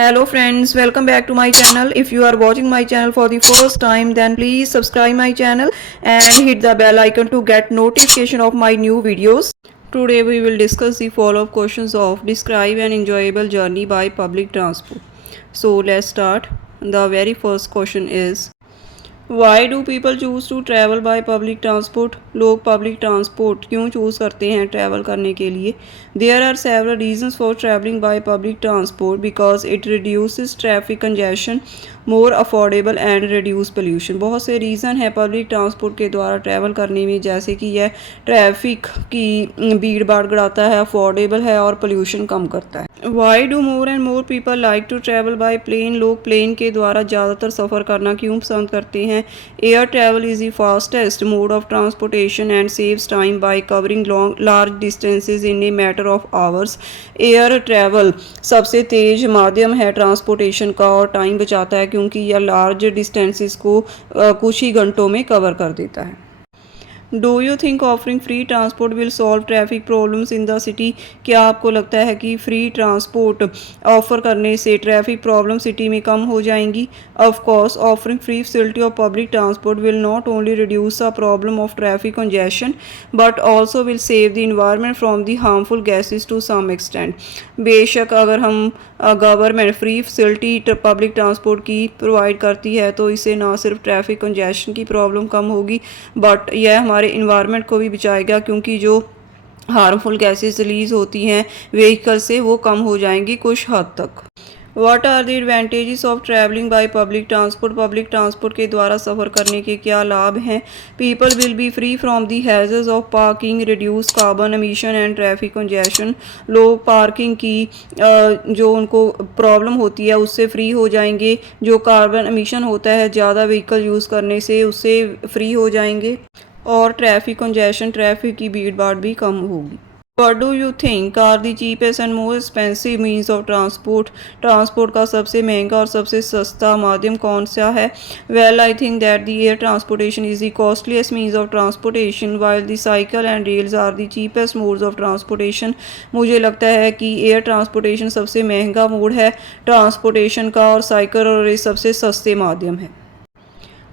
Hello friends, welcome back to my channel. If you are watching my channel for the first time, then please subscribe my channel and hit the bell icon to get notification of my new videos. Today we will discuss the follow-up questions of describe an enjoyable journey by public transport. So let's start. The very first question is, why do people choose to travel by public transport? लोग public transport क्यों choose करते हैं travel करने के लिए? There are several reasons for travelling by public transport because it reduces traffic congestion, more affordable and reduce pollution. बहुत से reason है पब्लिक ट्रांसपोर्ट के द्वारा ट्रैवल करने में, जैसे कि यह ट्रैफिक की भीड़ भाड़ बढ़ाता है, अफोर्डेबल है और पोल्यूशन कम करता है। Why do more and more people like to travel by plane? लोग प्लेन के द्वारा ज़्यादातर सफ़र करना क्यों पसंद करते हैं? Air travel is the fastest mode of transportation and saves time by covering large distances in a matter of hours. Air travel सबसे तेज़ माध्यम है ट्रांसपोर्टेशन का और टाइम बचाता है क्योंकि यह लार्ज डिस्टेंसेस को कुछ ही घंटों में कवर कर देता है। Do you think offering free transport will solve traffic problems in the city? क्या आपको लगता है कि फ्री ट्रांसपोर्ट ऑफर करने से ट्रैफिक प्रॉब्लम सिटी में कम हो जाएंगी? Of course, offering free facility of public transport will not only reduce the problem of traffic congestion but also will save the environment from the harmful gases to some extent. बेशक अगर हम government free facility public transport की provide करती है तो इससे ना सिर्फ ट्रैफिक कंजेशन की प्रॉब्लम कम होगी बट यह हमारे इन्वायरमेंट को भी बचाएगा, क्योंकि जो हार्मफुल गैसेस रिलीज होती हैं व्हीकल से वो कम हो जाएंगी कुछ हद तक। What are the advantages of travelling by public transport? Public transport के द्वारा सफ़र करने के क्या लाभ हैं? People will be free from the hazards of parking, reduce carbon emission and traffic congestion. लोग पार्किंग की जो उनको प्रॉब्लम होती है उससे फ्री हो जाएंगे, जो कार्बन एमिशन होता है ज़्यादा व्हीकल यूज़ करने से उससे फ्री हो जाएंगे और ट्रैफिक कंजेशन ट्रैफिक की भीड़ भाड़ भी कम होगी। What do you think are the cheapest and most expensive means of transport? Transport का सबसे महंगा और सबसे सस्ता माध्यम कौन सा है? Well, I think that the air transportation is the costliest means of transportation while the cycle and rails are the cheapest modes of transportation. मुझे लगता है कि एयर ट्रांसपोर्टेशन सबसे महंगा मोड है ट्रांसपोर्टेशन का और साइकिल और रेल सबसे सस्ते माध्यम है।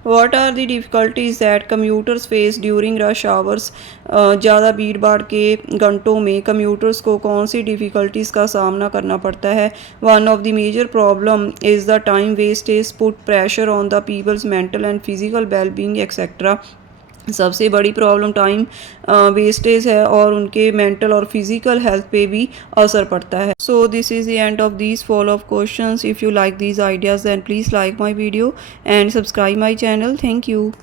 What are the difficulties that commuters face during rush hours? ज़्यादा भीड़ भाड़ के घंटों में कम्यूटर्स को कौन सी डिफ़िकल्टीज़ का सामना करना पड़ता है? One of the major problem is the time wastage put pressure on the people's mental and physical wellbeing etcetera. सबसे बड़ी प्रॉब्लम टाइम वेस्टेज है और उनके मेंटल और फिजिकल हेल्थ पे भी असर पड़ता है। So this is the end of these follow up questions. If you like these ideas then please like my video and subscribe my channel. Thank you.